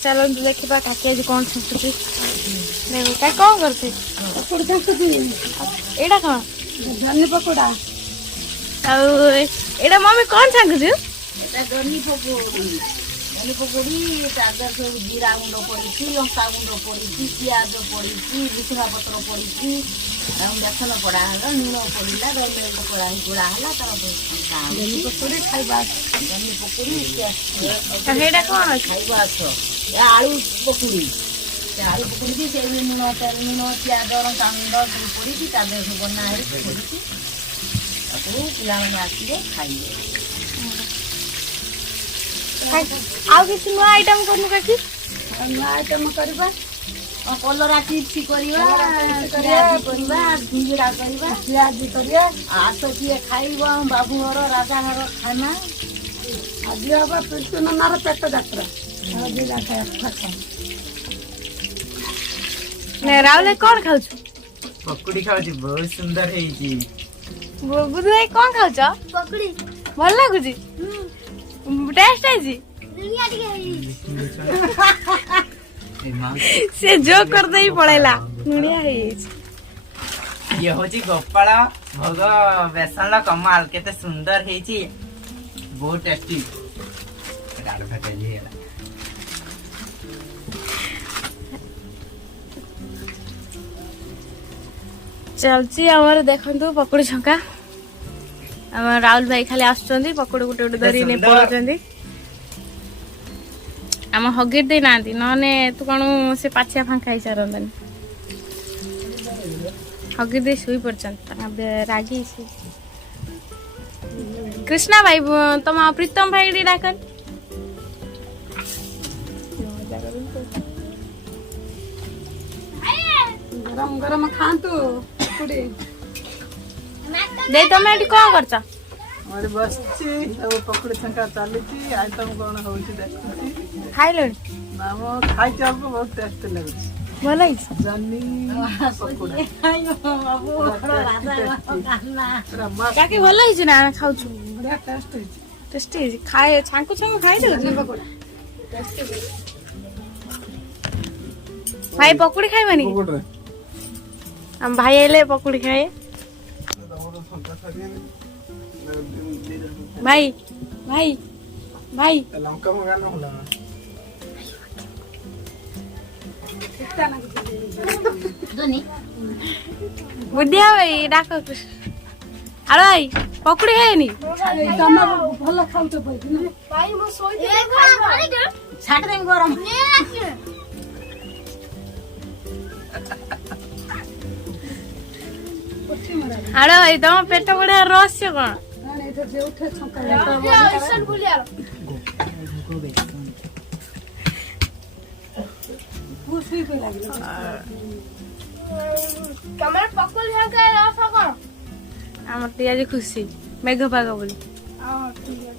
चलो देखा काकी आज कौन छुटुची देखो क्या कौन करते एड़ा कौन जन्नी पकोड़ा एड़ा मम्मी कौन छांकुछु এটা জন্নি পকোড়ি তাদের সব জিরা গুঁড় পড়িছি লঙ্কা গুঁড় পড়িছি পিঁয়াজ পড়িছি ভুসুঙ্গা পত্র পড়িছি বেসন পড়া হলো লুণ পড়িলা দই পকোড়া গুড়া হলা তারপর জন্নি পকোড়ি খাইবা জন্নি পকোড়ি हेड़ा कौन খাইবা আছো আলু পকোড়ি আলু পকোড়ি ସେ ଲୁଣ ପିଆଜ ଲଙ୍କା ଗୁଣ୍ଡ ସବୁ ପଡ଼ିଛି ତା ଦେହରେ ସବୁ ବନା ହେଇକି ପଡ଼ିଛି ତାକୁ ପିଲାମାନେ ଆସିଲେ ଖାଇବେ। आउ किसी नुआ आइटम करनु काकी नया आइटम करबा कलरा चिप्स करबा सिंगड़ा करबा प्याज करबा आस किए खाइबा बाबू घर राजा घर खाना आज अब कृष्णनार पेट यात्रा ने रावले कौन खाउछु पकड़ी खाऊची बहुत सुंदर है जी बुदु भाई कौन खाउछ पकड़ी भल लागुची टेस्ट है जी से जो कर दे ही पड़ेला नुनिया है ये होची गोपाल भोग बेसन कमाल केते सुंदर है जी बहुत टेस्टी डाल फटेली है चलची हमर देखंतु पकड़ी छका हम राहुल भाई खाली आसुचंदी पकड़ी गुटे गुटे धरी ने पळचंदी हम हगिर दे नांती नने तू कोन से पाछिया फांका ही सारंदनी हगिर दे सुई पड़चन रागी से कृष्णा भाई तुम प्रीतम भाई डी डाकन गरम गरम खातु पकड़ी दे तमे एटी कोन करछ और बसची अब पकड़ी छंका चालीची आइटम कोन होची देखुची खाइलोन नाम खाई के आपको बहुत टेस्ट लगुची भलै छ जन्नी पकोड़ा बाबू घर राजा घर खाना पूरा मस्त काकी भलै छ ना खाउछु बढ़िया टेस्ट है टेस्टी खाए छांकु छांकु खाइ दे पकोड़ा भाई पकड़ी खाइबनी पकोड़ा हम भाई आइले पकड़ी खाए भाई भाई भाई लंका मंगाना होला दोनी बुद्धिया भाई डाको हेलो भाई पकड़ी खाएनी तमे भल खाउछ पई ना भाई मो सोई छाट देम गरम हेलो भाई तुम पेट बड़े रहस्य कौन एटा जे उठे छका खुशी पे लागला कमर पकड़ है का रस कौन हमर तिया जी खुशी मेघ पाग बोली हां ठीक है